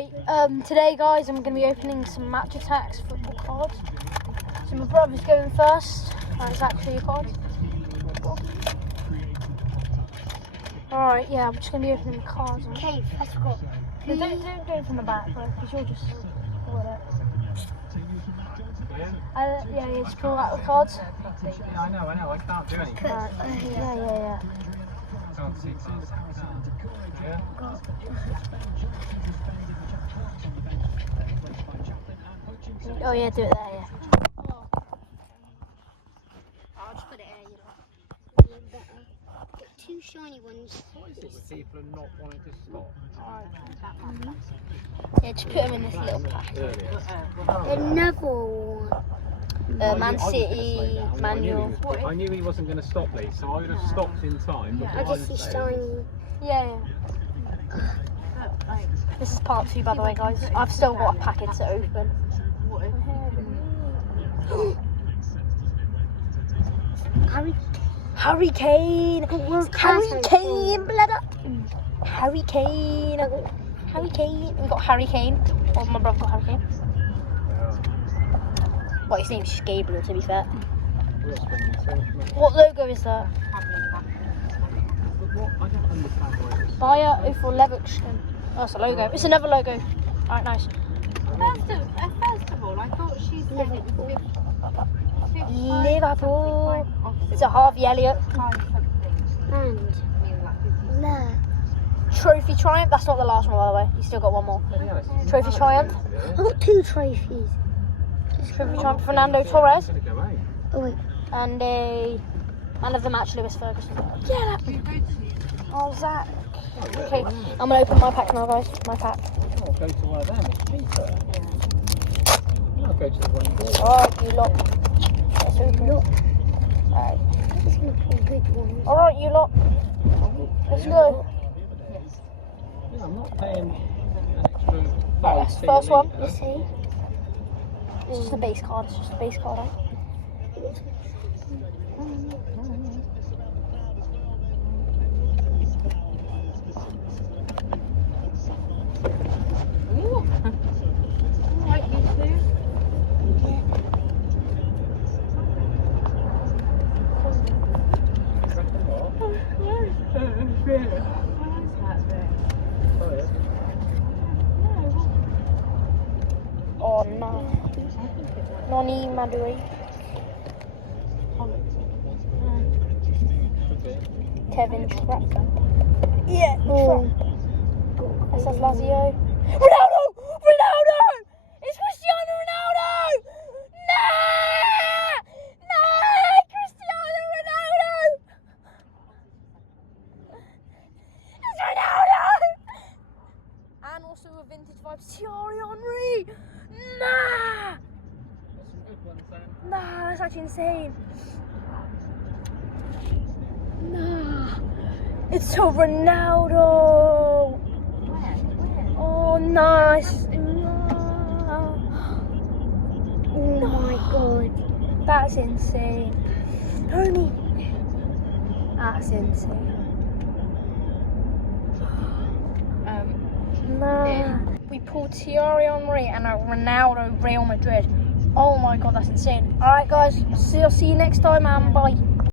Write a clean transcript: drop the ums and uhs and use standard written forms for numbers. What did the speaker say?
Right, today guys I'm going to be opening some match attacks football cards. So my brother's going first. That's actually your card. Alright, yeah, I'm just going to be opening the cards. Okay, I forgot. No, don't do it from the back, bro, because you'll just pull it out. Yeah, just pull out the cards. I know, I can't do anything. Right. Yeah. Can't see cards. Yeah. Oh yeah, do it there, yeah. I'll just put it here, Got two shiny ones. What is it with people are not wanting to stop? Yeah, just put them in this little pack. Another one. Man City, manual. I knew he wasn't going to stop these, so I would have stopped in time. I just see shiny. Yeah. This is part 2, by the way, guys. I've still got a packet to open. Harry Kane, blood up. Harry Kane. We got Harry Kane. Oh, my brother got Harry Kane. Well, his name's just Gabriel, to be fair. What logo is that? Bayer for Leverkusen. Oh, it's a logo. It's another logo. Alright, nice. First of all, I thought she said it was Liverpool. It's a Harvey Elliott. And no. Trophy Triumph. That's not the last one, by the way. You still got one more. Trophy Triumph. I've got 2 trophies. Trophy Triumph. Fernando Torres. Oh wait. And a man of the match, Lewis Ferguson. Yeah. Oh, Zach. Okay, I'm gonna open my pack now, guys. My pack. I'll go to one of them. It's cheaper. I'll go to the one there. Alright, you lot. Let's open it. Alright. This is going to be a good one. Alright, you lot. Let's go. Yeah, I'm not paying an extra. Right, that's the first one. Let's see. It's just a base card. It's just a base card, eh? Oh no. Noni Maduri. Kevin Trapp. Yeah, Trapp. SS Lazio. Ronaldo! It's Cristiano Ronaldo! Nah! Cristiano Ronaldo! It's Ronaldo! And also a vintage vibe, Thierry Henry! Nah! Nah, that's actually insane. Nah. It's so Ronaldo! Oh, nice! Nah. Oh my god. That's insane. Tony! That's insane. Nah. We pulled Thierry Henry and a Ronaldo Real Madrid. Oh my god, that's insane. Alright guys, I'll see you next time and bye.